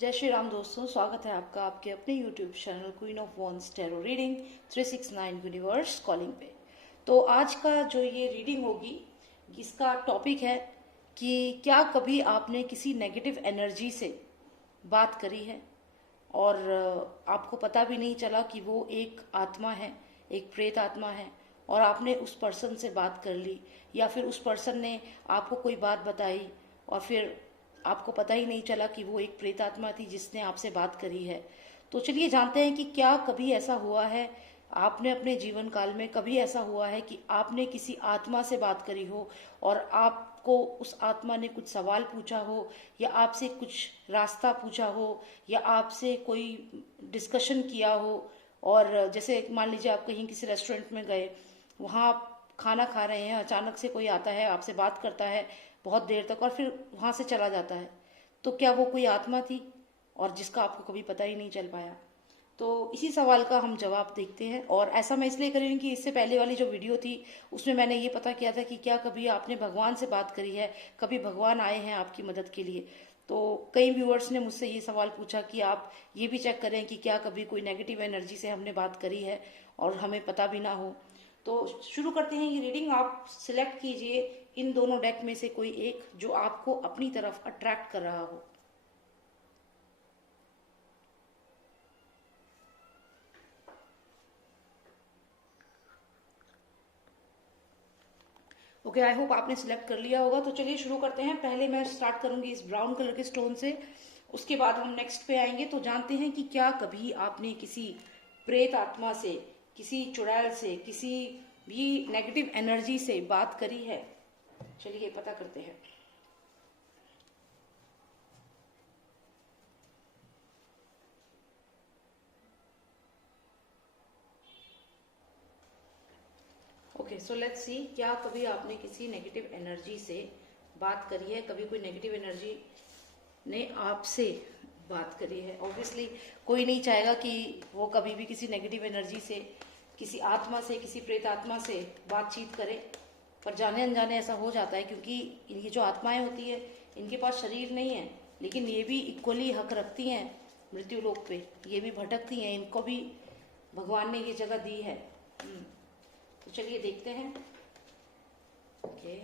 जय श्री राम दोस्तों, स्वागत है आपका आपके अपने YouTube channel queen of wands tarot reading 369 universe calling पे। तो आज का जो ये रीडिंग होगी, इसका टॉपिक है कि क्या कभी आपने किसी नेगेटिव एनर्जी से बात करी है और आपको पता भी नहीं चला कि वो एक आत्मा है, एक प्रेत आत्मा है, और आपने उस पर्सन से बात कर ली, या फिर उस पर्सन ने आपको कोई बात बताई और फिर आपको पता ही नहीं चला कि वो एक प्रेतात्मा थी जिसने आपसे बात करी है। तो चलिए जानते हैं कि क्या कभी ऐसा हुआ है आपने अपने जीवन काल में, कभी ऐसा हुआ है कि आपने किसी आत्मा से बात करी हो और आपको उस आत्मा ने कुछ सवाल पूछा हो, या आपसे कुछ रास्ता पूछा हो, या आपसे कोई डिस्कशन किया हो। और जैसे मान लीजिए आप कहीं किसी रेस्टोरेंट में गए, वहाँ आप खाना खा रहे हैं, अचानक से कोई आता है, आपसे बात करता है बहुत देर तक और फिर वहां से चला जाता है। तो क्या वो कोई आत्मा थी और जिसका आपको कभी पता ही नहीं चल पाया? तो इसी सवाल का हम जवाब देखते हैं। और ऐसा मैं इसलिए कर रही हूँ कि इससे पहले वाली जो वीडियो थी उसमें मैंने ये पता किया था कि क्या कभी आपने भगवान से बात करी है, कभी भगवान आए हैं आपकी मदद के लिए। तो कई व्यूअर्स ने मुझसे ये सवाल पूछा कि आप ये भी चेक करें कि क्या कभी कोई नेगेटिव एनर्जी से हमने बात करी है और हमें पता भी ना हो। तो शुरू करते हैं ये रीडिंग। आप सिलेक्ट कीजिए इन दोनों डेक में से कोई एक जो आपको अपनी तरफ अट्रैक्ट कर रहा हो। ओके, आई होप आपने सिलेक्ट कर लिया होगा। तो चलिए शुरू करते हैं। पहले मैं स्टार्ट करूंगी इस ब्राउन कलर के स्टोन से, उसके बाद हम नेक्स्ट पे आएंगे। तो जानते हैं कि क्या कभी आपने किसी प्रेत आत्मा से, किसी चुड़ैल से, किसी भी नेगेटिव एनर्जी से बात करी है? चलिए पता करते हैं। ओके, सो लेट्स सी, क्या कभी आपने किसी नेगेटिव एनर्जी से बात करी है? कभी कोई नेगेटिव एनर्जी ने आपसे बात करी है? ऑब्वियसली कोई नहीं चाहेगा कि वो कभी भी किसी नेगेटिव एनर्जी से, किसी आत्मा से, किसी प्रेत आत्मा से बातचीत करे। पर जाने अनजाने ऐसा हो जाता है, क्योंकि इनकी जो आत्माएं होती है इनके पास शरीर नहीं है, लेकिन ये भी इक्वली हक रखती हैं मृत्यु लोक पे। ये भी भटकती हैं, इनको भी भगवान ने ये जगह दी है। तो चलिए देखते हैं। ओके,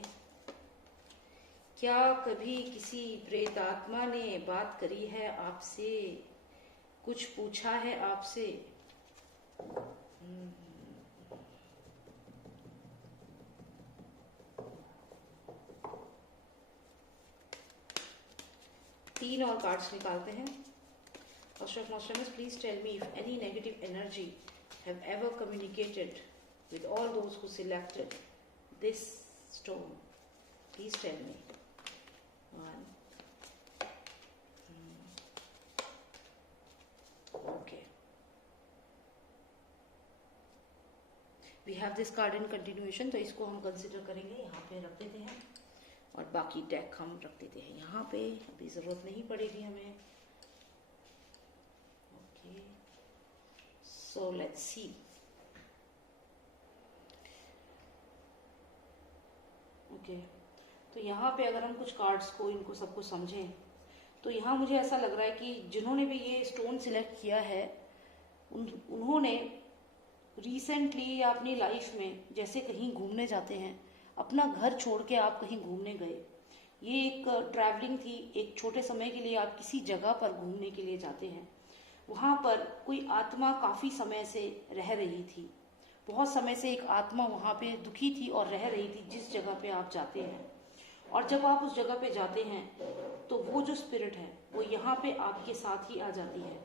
क्या कभी किसी प्रेत आत्मा ने बात करी है आपसे, कुछ पूछा है आपसे? तीन और कार्ड्स निकालते हैं। First of masters, please tell me if any negative energy have ever communicated with all those who selected this stone. Please tell me. One. Okay. We have this card in continuation, तो इसको हम consider करेंगे। यहाँ पे रख देते हैं और बाकी डेक हम रख देते हैं यहाँ पे, अभी ज़रूरत नहीं पड़ेगी हमें। Okay, so let's see. Okay, तो यहाँ पे अगर हम कुछ कार्ड्स को, इनको सबको समझें, तो यहाँ मुझे ऐसा लग रहा है कि जिन्होंने भी ये स्टोन सिलेक्ट किया है उन्होंने रिसेंटली या अपनी लाइफ में जैसे कहीं घूमने जाते हैं, अपना घर छोड़ के आप कहीं घूमने गए, ये एक ट्रैवलिंग थी, एक छोटे समय के लिए आप किसी जगह पर घूमने के लिए जाते हैं। वहाँ पर कोई आत्मा काफ़ी समय से रह रही थी, बहुत समय से एक आत्मा वहाँ पे दुखी थी और रह रही थी जिस जगह पे आप जाते हैं। और जब आप उस जगह पे जाते हैं तो वो जो स्पिरिट है वो यहाँ पे आपके साथ ही आ जाती है,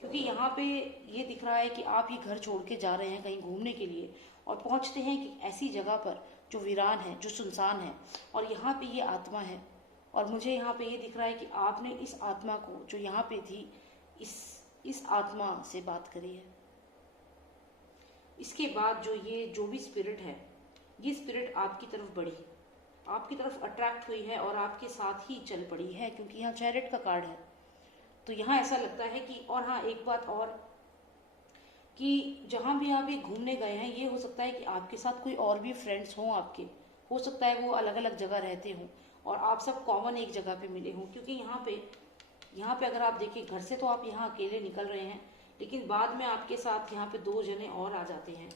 क्योंकि यहाँ पे ये दिख रहा है कि आप ये घर छोड़ के जा रहे हैं कहीं घूमने के लिए और पहुँचते हैं कि ऐसी जगह पर जो वीरान है, जो सुनसान है, और यहाँ पे ये आत्मा है। और मुझे यहाँ पे ये दिख रहा है कि आपने इस आत्मा को जो यहाँ पे थी, इस आत्मा से बात करी है। इसके बाद जो भी स्पिरिट है, ये स्पिरिट आपकी तरफ बढ़ी, आपकी तरफ अट्रैक्ट हुई है और आपके साथ ही चल पड़ी है, क्योंकि यहाँ चैरिट का कार्ड है। तो यहाँ ऐसा लगता है कि, और हाँ एक बात और, कि जहाँ भी आप ये घूमने गए हैं, ये हो सकता है कि आपके साथ कोई और भी फ्रेंड्स हों आपके, हो सकता है वो अलग अलग जगह रहते हों और आप सब कॉमन एक जगह पे मिले हों, क्योंकि यहाँ पे यहाँ पे अगर आप देखिए, घर से तो आप यहाँ अकेले निकल रहे हैं, लेकिन बाद में आपके साथ यहाँ पे 2 जने और आ जाते हैं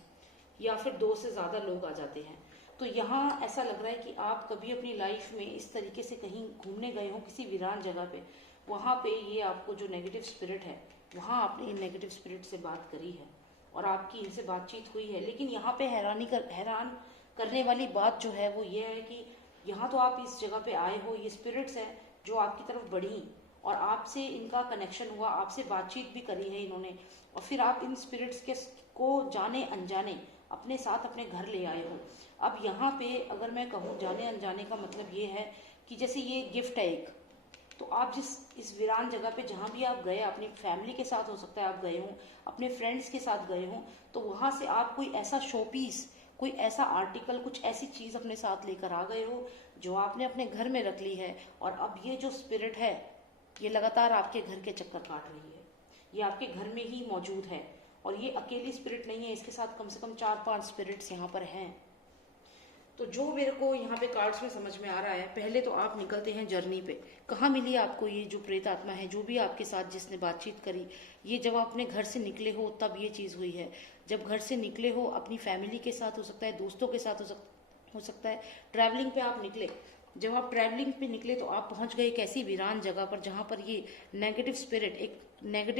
या फिर 2 से ज़्यादा लोग आ जाते हैं। तो यहाँ ऐसा लग रहा है कि आप कभी अपनी लाइफ में इस तरीके से कहीं घूमने गए हो किसी वीरान जगह पे, वहाँ पे ये आपको जो नेगेटिव स्पिरिट है, वहाँ आपने इन नेगेटिव स्पिरिट से बात करी है और आपकी इनसे बातचीत हुई है। लेकिन यहाँ पे हैरान करने वाली बात जो है वो ये है कि यहाँ तो आप इस जगह पे आए हो, ये स्पिरिट्स हैं जो आपकी तरफ बढ़ी और आपसे इनका कनेक्शन हुआ, आपसे बातचीत भी करी है इन्होंने, और फिर आप इन स्पिरिट्स के को जाने अनजाने अपने साथ अपने घर ले आए हो। अब यहाँ पे अगर मैं कहूँ जाने अनजाने का मतलब ये है कि जैसे ये गिफ्ट है एक, तो आप इस वीरान जगह पे जहाँ भी आप गए, अपनी फैमिली के साथ हो सकता है आप गए हों, अपने फ्रेंड्स के साथ गए हों, तो वहाँ से आप कोई ऐसा शो पीस, कोई ऐसा आर्टिकल, कुछ ऐसी चीज़ अपने साथ लेकर आ गए हो जो आपने अपने घर में रख ली है। और अब ये जो स्पिरिट है ये लगातार आपके घर के चक्कर काट रही है, ये आपके घर में ही मौजूद है और ये अकेली स्पिरिट नहीं है, इसके साथ कम से कम 4-5 स्पिरिट्स यहाँ पर हैं। तो जो मेरे को यहाँ पे कार्ड्स में समझ में आ रहा है, पहले तो आप निकलते हैं जर्नी पे। कहाँ मिली आपको ये जो प्रेत आत्मा है, जो भी आपके साथ जिसने बातचीत करी, ये जब आप अपने घर से निकले हो तब ये चीज़ हुई है। जब घर से निकले हो अपनी फैमिली के साथ हो सकता है, दोस्तों के साथ हो सकता है, ट्रैवलिंग पे आप निकले। जब आप ट्रैवलिंग पे निकले तो आप पहुंच गए एक ऐसी वीरान जगह पर जहां पर ये नेगेटिव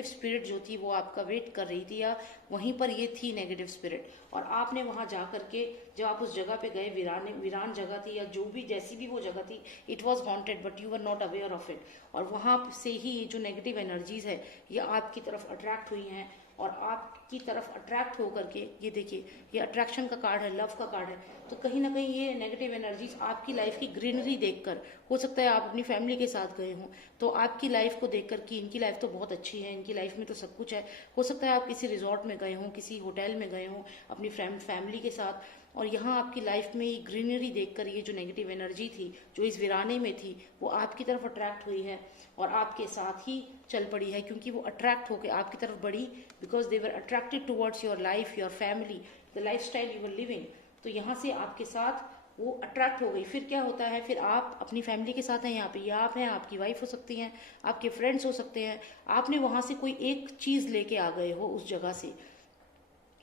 स्पिरिट जो थी वो आपका वेट कर रही थी, या वहीं पर ये थी नेगेटिव स्पिरिट। और आपने वहां जा करके, जब आप उस जगह पे गए, वीरान जगह थी या जो भी जैसी भी वो जगह थी, it was haunted but you were not aware of it. और वहां से ही ये जो नेगेटिव एनर्जीज है ये आपकी तरफ अट्रैक्ट हुई हैं और आपकी तरफ अट्रैक्ट होकर के, ये देखिए ये अट्रैक्शन का कार्ड है, लव का कार्ड है। तो कहीं ना कहीं ये नेगेटिव एनर्जीज आपकी लाइफ की ग्रीनरी देखकर, हो सकता है आप अपनी फैमिली के साथ गए हों तो आपकी लाइफ को देखकर कि इनकी लाइफ तो बहुत अच्छी है, इनकी लाइफ में तो सब कुछ है। हो सकता है आप किसी रिजॉर्ट में गए हों, किसी होटल में गए हों अपनी फैमिली के साथ, और यहाँ आपकी लाइफ में ये ग्रीनरी देखकर ये जो नेगेटिव एनर्जी थी जो इस वीराने में थी वो आपकी तरफ अट्रैक्ट हुई है और आपके साथ ही चल पड़ी है, क्योंकि वो अट्रैक्ट होकर आपकी तरफ बढ़ी because they were attracted towards your life, your family, the life style you were living. तो यहाँ से आपके साथ वो अट्रैक्ट हो गई। फिर क्या होता है, फिर आप अपनी फैमिली के साथ हैं यहाँ पे, या आप हैं, आपकी वाइफ हो सकती हैं, आपके फ्रेंड्स हो सकते हैं, आपने वहाँ से कोई एक चीज़ लेके आ गए हो उस जगह से,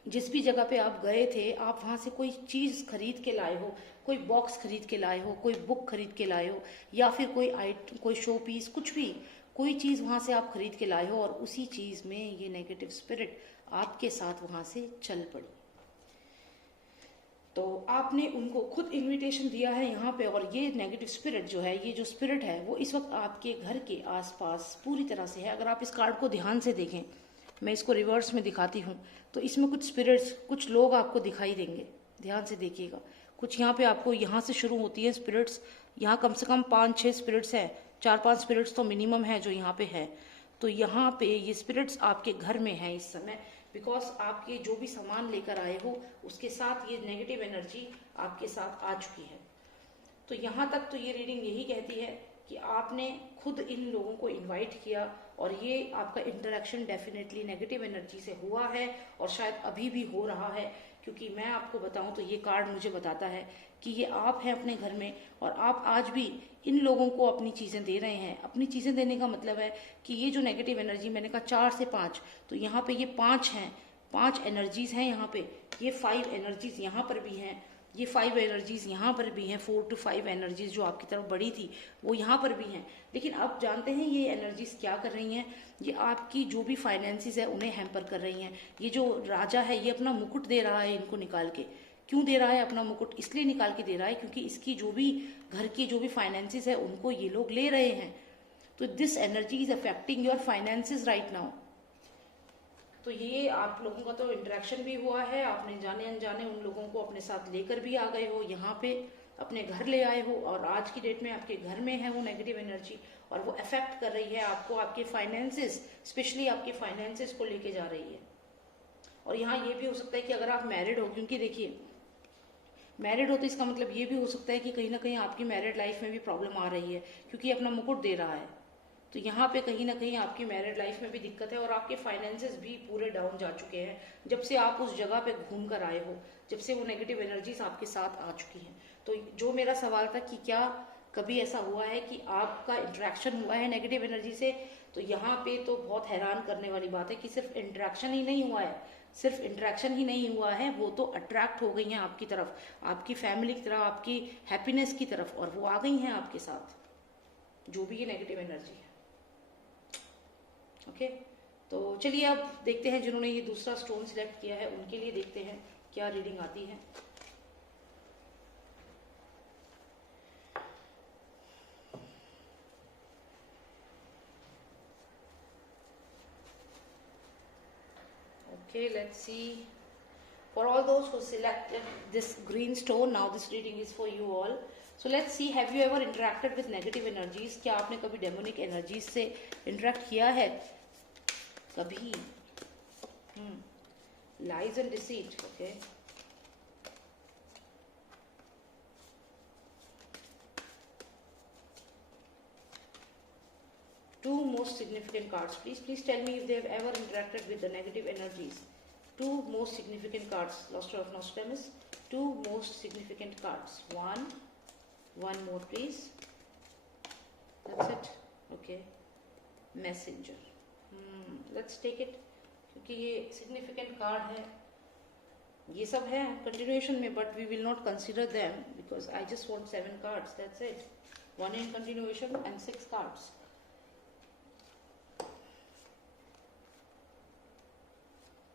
जिस भी जगह पे आप गए थे आप वहाँ से कोई चीज़ खरीद के लाए हो, कोई बॉक्स खरीद के लाए हो, कोई बुक खरीद के लाए हो, या फिर कोई शो पीस, कुछ भी कोई चीज़ वहाँ से आप खरीद के लाए हो और उसी चीज़ में ये नेगेटिव स्पिरिट आपके साथ वहाँ से चल पड़ी। तो आपने उनको खुद इनविटेशन दिया है यहाँ पे, और ये नेगेटिव स्पिरिट जो है, ये जो स्पिरिट है वो इस वक्त आपके घर के आसपास पूरी तरह से है। अगर आप इस कार्ड को ध्यान से देखें, मैं इसको रिवर्स में दिखाती हूँ, तो इसमें कुछ स्पिरिट्स, कुछ लोग आपको दिखाई देंगे, ध्यान से देखिएगा। कुछ यहाँ पे आपको, यहाँ से शुरू होती है स्पिरिट्स, यहाँ कम से कम 5-6 स्पिरिट्स हैं, 4-5 स्पिरिट्स तो मिनिमम है जो यहाँ पे है। तो यहाँ पे ये स्पिरिट्स आपके घर में है इस समय, बिकॉज आपके जो भी सामान लेकर आए हो उसके साथ ये नेगेटिव एनर्जी आपके साथ आ चुकी है। तो यहाँ तक तो ये रीडिंग यही कहती है कि आपने खुद इन लोगों को इनवाइट किया और ये आपका इंटरेक्शन डेफिनेटली नेगेटिव एनर्जी से हुआ है और शायद अभी भी हो रहा है, क्योंकि मैं आपको बताऊं तो ये कार्ड मुझे बताता है कि ये आप हैं अपने घर में और आप आज भी इन लोगों को अपनी चीज़ें दे रहे हैं। अपनी चीज़ें देने का मतलब है कि ये जो नेगेटिव एनर्जी, मैंने कहा 4 से 5, तो यहाँ पे ये 5 हैं, 5 एनर्जीज हैं यहाँ पे, ये 5 एनर्जीज यहाँ पर भी हैं, ये 5 एनर्जीज यहाँ पर भी हैं, 4 to 5 एनर्जीज जो आपकी तरफ बढ़ी थी वो यहाँ पर भी हैं। लेकिन अब जानते हैं ये एनर्जीज क्या कर रही हैं, ये आपकी जो भी फाइनेंसिस है उन्हें हैम्पर कर रही हैं। ये जो राजा है ये अपना मुकुट दे रहा है इनको निकाल के। क्यों दे रहा है अपना मुकुट? इसलिए निकाल के दे रहा है क्योंकि इसकी जो भी घर की जो भी फाइनेंसिस है उनको ये लोग ले रहे हैं। तो this energy is affecting your finances right now. तो ये आप लोगों का तो इंटरेक्शन भी हुआ है, आपने जाने अनजाने उन लोगों को अपने साथ लेकर भी आ गए हो, यहाँ पे अपने घर ले आए हो, और आज की डेट में आपके घर में है वो नेगेटिव एनर्जी और वो अफेक्ट कर रही है आपको, आपके फाइनेंसिस, स्पेशली आपके फाइनेंसिस को लेके जा रही है। और यहाँ ये भी हो सकता है कि अगर आप मैरिड हो, क्योंकि देखिए मैरिड हो तो इसका मतलब ये भी हो सकता है कि कहीं ना कहीं आपकी मैरिड लाइफ में भी प्रॉब्लम आ रही है, क्योंकि अपना मुकुट दे रहा है। तो यहाँ पे कहीं ना कहीं आपकी मैरिड लाइफ में भी दिक्कत है और आपके फाइनेंसेस भी पूरे डाउन जा चुके हैं जब से आप उस जगह पे घूम कर आए हो, जब से वो नेगेटिव एनर्जीज आपके साथ आ चुकी हैं। तो जो मेरा सवाल था कि क्या कभी ऐसा हुआ है कि आपका इंटरेक्शन हुआ है नेगेटिव एनर्जी से, तो यहाँ पे तो बहुत हैरान करने वाली बात है कि सिर्फ इंटरेक्शन ही नहीं हुआ है, सिर्फ इंटरेक्शन ही नहीं हुआ है, वो तो अट्रैक्ट हो गई हैं आपकी तरफ, आपकी फैमिली की तरफ, आपकी हैप्पीनेस की तरफ, और वो आ गई हैं आपके साथ, जो भी ये नेगेटिव एनर्जी है। ओके, तो चलिए अब देखते हैं जिन्होंने ये दूसरा स्टोन सिलेक्ट किया है उनके लिए देखते हैं क्या रीडिंग आती है। Okay, let's see. For all those who selected this green stone, now this reading is for you all. So let's see, have you ever interacted with negative energies? क्या आपने कभी डेमोनिक एनर्जीज से interact किया है कभी? Lies and deceit. Okay. Two most significant cards. Please tell me if they have ever interacted with the negative energies. Two most significant cards. Lustre of Nostradamus. Two most significant cards. One more, please. That's it. Okay. Messenger. Let's take it. क्योंकि ये significant card है. ये सब है continuation में, but we will not consider them because I just want 7 cards. That's it. 1 in continuation and 6 cards.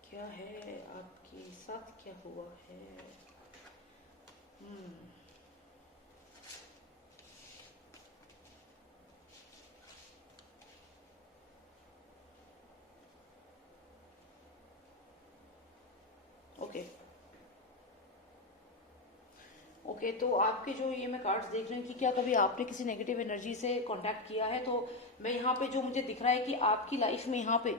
क्या है आपके साथ, क्या हुआ है? ओके, तो आपके जो ये मैं कार्ड्स देख रही हूँ कि क्या कभी आपने किसी नेगेटिव एनर्जी से कांटेक्ट किया है, तो मैं यहाँ पे जो मुझे दिख रहा है कि आपकी लाइफ में यहाँ पे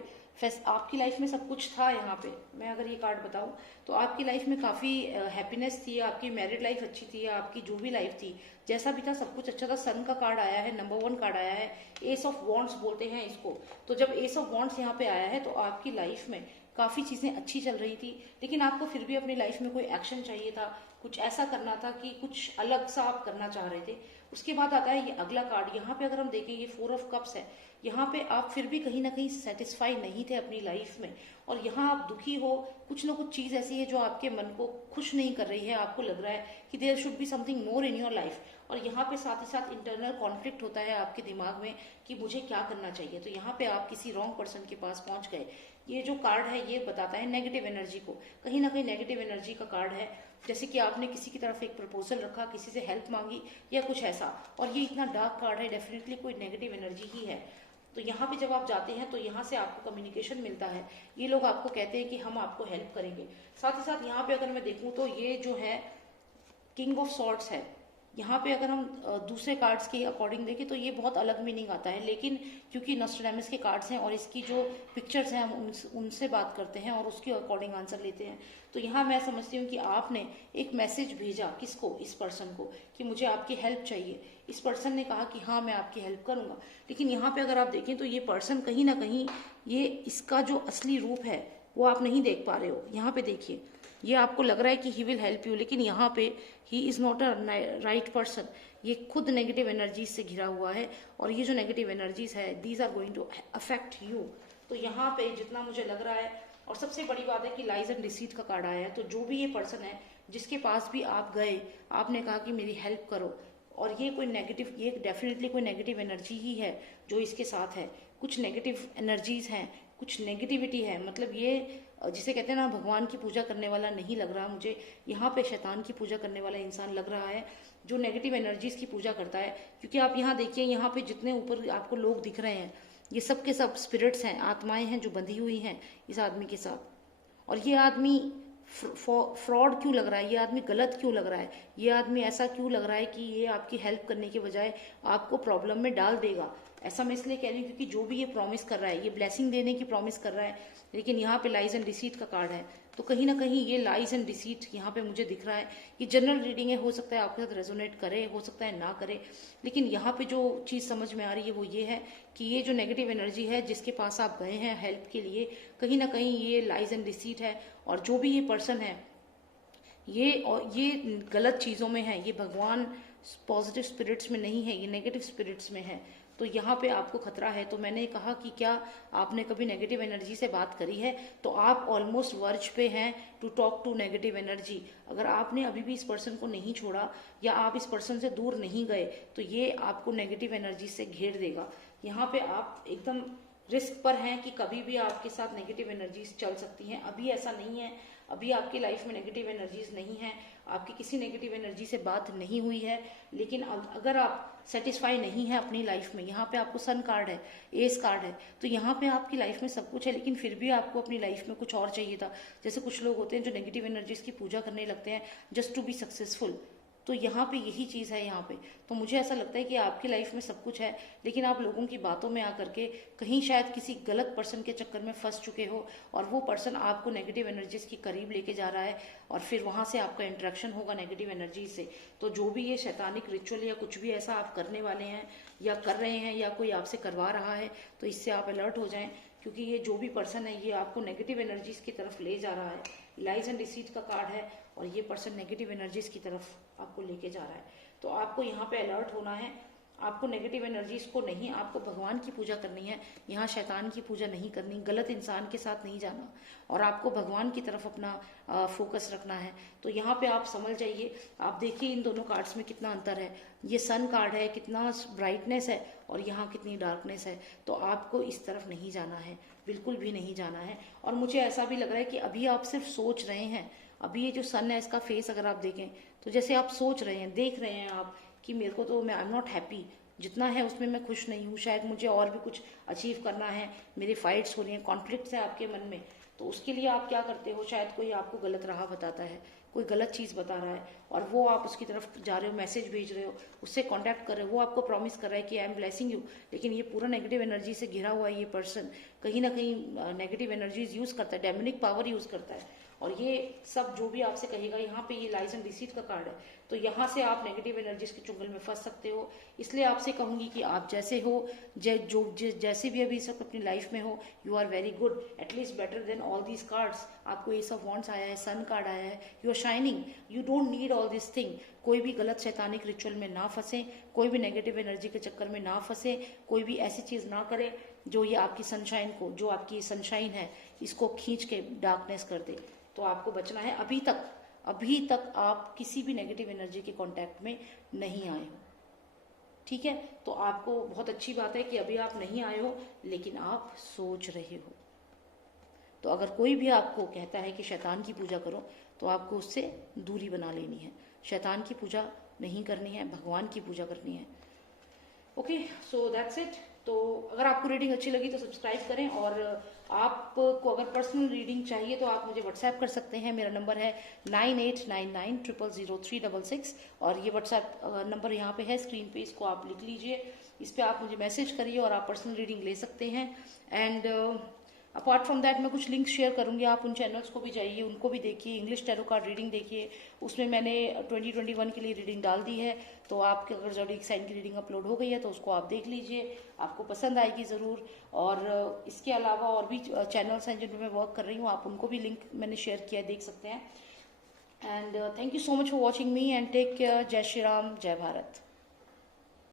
आपकी लाइफ में सब कुछ था। यहाँ पे मैं अगर ये कार्ड बताऊं तो आपकी लाइफ में काफ़ी हैप्पीनेस थी, आपकी मैरिड लाइफ अच्छी थी, आपकी जो भी लाइफ थी जैसा भी था सब कुछ अच्छा था। सन का कार्ड आया है, नंबर 1 कार्ड आया है, एस ऑफ वॉन्ड्स बोलते हैं इसको। तो जब एस ऑफ वॉन्ड्स यहाँ पे आया है तो आपकी लाइफ में काफ़ी चीज़ें अच्छी चल रही थी, लेकिन आपको फिर भी अपनी लाइफ में कोई एक्शन चाहिए था, कुछ ऐसा करना था कि कुछ अलग सा आप करना चाह रहे थे। उसके बाद आता है ये अगला कार्ड। यहाँ पे अगर हम देखें ये 4 ऑफ कप्स है। यहाँ पे आप फिर भी कहीं ना कहीं सेटिस्फाई नहीं थे अपनी लाइफ में, और यहाँ आप दुखी हो। कुछ ना कुछ चीज़ ऐसी है जो आपके मन को खुश नहीं कर रही है, आपको लग रहा है कि there should be something more in your life. और यहाँ पे साथ ही साथ इंटरनल कॉन्फ्लिक्ट होता है आपके दिमाग में कि मुझे क्या करना चाहिए। तो यहाँ पे आप किसी रॉन्ग पर्सन के पास पहुंच गए। ये जो कार्ड है ये बताता है नेगेटिव एनर्जी को, कहीं ना कहीं नेगेटिव एनर्जी का कार्ड है। जैसे कि आपने किसी की तरफ एक प्रपोजल रखा, किसी से हेल्प मांगी या कुछ ऐसा, और ये इतना डार्क कार्ड है, डेफिनेटली कोई नेगेटिव एनर्जी ही है। तो यहाँ पे जब आप जाते हैं तो यहाँ से आपको कम्युनिकेशन मिलता है, ये लोग आपको कहते हैं कि हम आपको हेल्प करेंगे। साथ ही साथ यहाँ पे अगर मैं देखूँ तो ये जो है किंग ऑफ सॉर्ड्स है। यहाँ पे अगर हम दूसरे कार्ड्स के अकॉर्डिंग देखें तो ये बहुत अलग मीनिंग आता है, लेकिन क्योंकि नॉस्ट्रेडामस के कार्ड्स हैं और इसकी जो पिक्चर्स हैं हम उनसे बात करते हैं और उसके अकॉर्डिंग आंसर लेते हैं। तो यहाँ मैं समझती हूँ कि आपने एक मैसेज भेजा किसको, इस पर्सन को, कि मुझे आपकी हेल्प चाहिए। इस पर्सन ने कहा कि हाँ मैं आपकी हेल्प करूँगा, लेकिन यहाँ पे अगर आप देखें तो ये पर्सन कहीं ना कहीं ये इसका जो असली रूप है वो आप नहीं देख पा रहे हो। यहाँ पे देखिए, ये आपको लग रहा है कि ही विल हेल्प यू, लेकिन यहाँ पे he is not a right person. ये खुद नेगेटिव एनर्जीज से घिरा हुआ है, और ये जो नेगेटिव एनर्जीज है these are going to affect you. तो यहाँ पे जितना मुझे लग रहा है, और सबसे बड़ी बात है कि लाइज एंड डिसीट का कार्ड आया है। तो जो भी ये पर्सन है जिसके पास भी आप गए, आपने कहा कि मेरी हेल्प करो, और ये कोई नेगेटिव, ये डेफिनेटली कोई नेगेटिव एनर्जी ही है जो इसके साथ है। कुछ नेगेटिव एनर्जीज हैं, कुछ नेगेटिविटी है, मतलब ये जिसे कहते हैं ना भगवान की पूजा करने वाला नहीं लग रहा मुझे। यहाँ पे शैतान की पूजा करने वाला इंसान लग रहा है जो नेगेटिव एनर्जीज की पूजा करता है। क्योंकि आप यहाँ देखिए, यहाँ पे जितने ऊपर आपको लोग दिख रहे हैं ये सब के सब स्पिरिट्स हैं, आत्माएं हैं जो बंधी हुई हैं इस आदमी के साथ। और ये आदमी फ्रॉड क्यों लग रहा है, ये आदमी गलत क्यों लग रहा है, ये आदमी ऐसा क्यों लग रहा है कि ये आपकी हेल्प करने के बजाय आपको प्रॉब्लम में डाल देगा। ऐसा मैं इसलिए कह रही हूँ क्योंकि जो भी ये प्रॉमिस कर रहा है, ये ब्लेसिंग देने की प्रॉमिस कर रहा है, लेकिन यहाँ पे लाइज एंड डिसीट का कार्ड है। तो कहीं ना कहीं ये लाइज एंड डिसीट यहाँ पे मुझे दिख रहा है। ये जनरल रीडिंग है, हो सकता है आपके साथ रेजोनेट करे, हो सकता है ना करे, लेकिन यहाँ पे जो चीज़ समझ में आ रही है वो ये है कि ये जो नेगेटिव एनर्जी है जिसके पास आप गए हैं हेल्प के लिए, कहीं ना कहीं ये लाइज एंड डिसीट है। और जो भी ये पर्सन है ये गलत चीज़ों में है, ये भगवान पॉजिटिव स्पिरिट्स में नहीं है, ये नेगेटिव स्पिरिट्स में है। तो यहाँ पे आपको खतरा है। तो मैंने कहा कि क्या आपने कभी नेगेटिव एनर्जी से बात करी है, तो आप ऑलमोस्ट वर्ज पे हैं to talk to negative energy. अगर आपने अभी भी इस पर्सन को नहीं छोड़ा या आप इस पर्सन से दूर नहीं गए, तो ये आपको नेगेटिव एनर्जी से घेर देगा। यहाँ पे आप एकदम रिस्क पर हैं कि कभी भी आपके साथ नेगेटिव एनर्जीज चल सकती हैं। अभी ऐसा नहीं है, अभी आपकी लाइफ में नेगेटिव एनर्जीज नहीं है, आपकी किसी नेगेटिव एनर्जी से बात नहीं हुई है। लेकिन अगर आप सेटिस्फाई नहीं है अपनी लाइफ में, यहाँ पे आपको सन कार्ड है, एस कार्ड है, तो यहाँ पे आपकी लाइफ में सब कुछ है, लेकिन फिर भी आपको अपनी लाइफ में कुछ और चाहिए था। जैसे कुछ लोग होते हैं जो नेगेटिव एनर्जीज की पूजा करने लगते हैं जस्ट टू बी सक्सेसफुल, तो यहाँ पे यही चीज़ है यहाँ पे। तो मुझे ऐसा लगता है कि आपकी लाइफ में सब कुछ है, लेकिन आप लोगों की बातों में आकर के कहीं शायद किसी गलत पर्सन के चक्कर में फंस चुके हो, और वो पर्सन आपको नेगेटिव एनर्जीज के करीब लेके जा रहा है, और फिर वहाँ से आपका इंटरेक्शन होगा नेगेटिव एनर्जी से। तो जो भी ये शैतानिक रिचुअल या कुछ भी ऐसा आप करने वाले हैं या कर रहे हैं या कोई आपसे करवा रहा है, तो इससे आप अलर्ट हो जाएं, क्योंकि ये जो भी पर्सन है ये आपको नेगेटिव एनर्जीज की तरफ ले जा रहा है। लाइज एंड डिसीट का कार्ड है, और ये पर्सन नेगेटिव एनर्जीज की तरफ आपको लेके जा रहा है। तो आपको यहाँ पे अलर्ट होना है। आपको नेगेटिव एनर्जीज को नहीं, आपको भगवान की पूजा करनी है। यहाँ शैतान की पूजा नहीं करनी, गलत इंसान के साथ नहीं जाना, और आपको भगवान की तरफ अपना फोकस रखना है। तो यहाँ पे आप समझ जाइए, आप देखिए इन दोनों कार्ड्स में कितना अंतर है। ये सन कार्ड है, कितना ब्राइटनेस है, और यहाँ कितनी डार्कनेस है। तो आपको इस तरफ नहीं जाना है, बिल्कुल भी नहीं जाना है। और मुझे ऐसा भी लग रहा है कि अभी आप सिर्फ सोच रहे हैं। अभी ये जो सन है इसका फेस अगर आप देखें, तो जैसे आप सोच रहे हैं, देख रहे हैं आप कि मेरे को तो, मैं आई एम नॉट हैप्पी, जितना है उसमें मैं खुश नहीं हूँ, शायद मुझे और भी कुछ अचीव करना है, मेरी फाइट्स हो रही हैं, कॉन्फ्लिक्ट्स है आपके मन में। तो उसके लिए आप क्या करते हो, शायद कोई आपको गलत राह बताता है, कोई गलत चीज़ बता रहा है, और वो आप उसकी तरफ जा रहे हो, मैसेज भेज रहे हो, उससे कांटेक्ट कर रहे हो, वो आपको प्रॉमिस कर रहा है कि आई एम ब्लेसिंग यू, लेकिन ये पूरा नेगेटिव एनर्जी से घिरा हुआ है। ये पर्सन कहीं ना कहीं नेगेटिव एनर्जीज यूज़ करता है, डेमोनिक पावर यूज़ करता है, और ये सब जो भी आपसे कहेगा, यहाँ पे ये लाइज एंड डिसीट का कार्ड है, तो यहाँ से आप नेगेटिव एनर्जीज के चुंगल में फंस सकते हो। इसलिए आपसे कहूंगी कि आप जैसे हो, जैसे भी अभी इस वक्त अपनी लाइफ में हो, you are very good, at least better than all these cards. आपको एस ऑफ वॉन्ड्स आया है, सन कार्ड आया है, you are shining, you don't need all this thing. कोई भी गलत शैतानिक रिचुअल में ना फंसे, कोई भी नेगेटिव एनर्जी के चक्कर में ना फंसे, कोई भी ऐसी चीज ना करे जो ये आपकी सनशाइन को, जो आपकी सनशाइन है, इसको खींच के डार्कनेस कर दे। तो आपको बचना है। अभी तक आप किसी भी नेगेटिव एनर्जी के कांटेक्ट में नहीं आए हो, ठीक है। तो आपको बहुत अच्छी बात है कि अभी आप नहीं आए हो, लेकिन आप सोच रहे हो। तो अगर कोई भी आपको कहता है कि शैतान की पूजा करो, तो आपको उससे दूरी बना लेनी है। शैतान की पूजा नहीं करनी है, भगवान की पूजा करनी है। Okay, so that's it. तो अगर आपको रीडिंग अच्छी लगी तो सब्सक्राइब करें, और आपको अगर पर्सनल रीडिंग चाहिए तो आप मुझे व्हाट्सएप कर सकते हैं। मेरा नंबर है 9899000366, और ये व्हाट्सएप नंबर यहाँ पे है स्क्रीन पे, इसको आप लिख लीजिए। इस पर आप मुझे मैसेज करिए और आप पर्सनल रीडिंग ले सकते हैं। एंड अपार्ट फ्रॉम दैट मैं कुछ लिंक शेयर करूंगी, आप उन चैनल्स को भी जाइए, उनको भी देखिए। इंग्लिश टैरो कार्ड रीडिंग देखिए, उसमें मैंने 2021 के लिए रीडिंग डाल दी है। तो आपके अगर ज़ोडिएक साइन की रीडिंग अपलोड हो गई है तो उसको आप देख लीजिए, आपको पसंद आएगी ज़रूर। और इसके अलावा और भी चैनल्स हैं जिन पर मैं वर्क कर रही हूँ, आप उनको भी लिंक मैंने शेयर किया, देख सकते हैं। And thank you so much for watching me, and take care. जय श्री राम, जय भारत।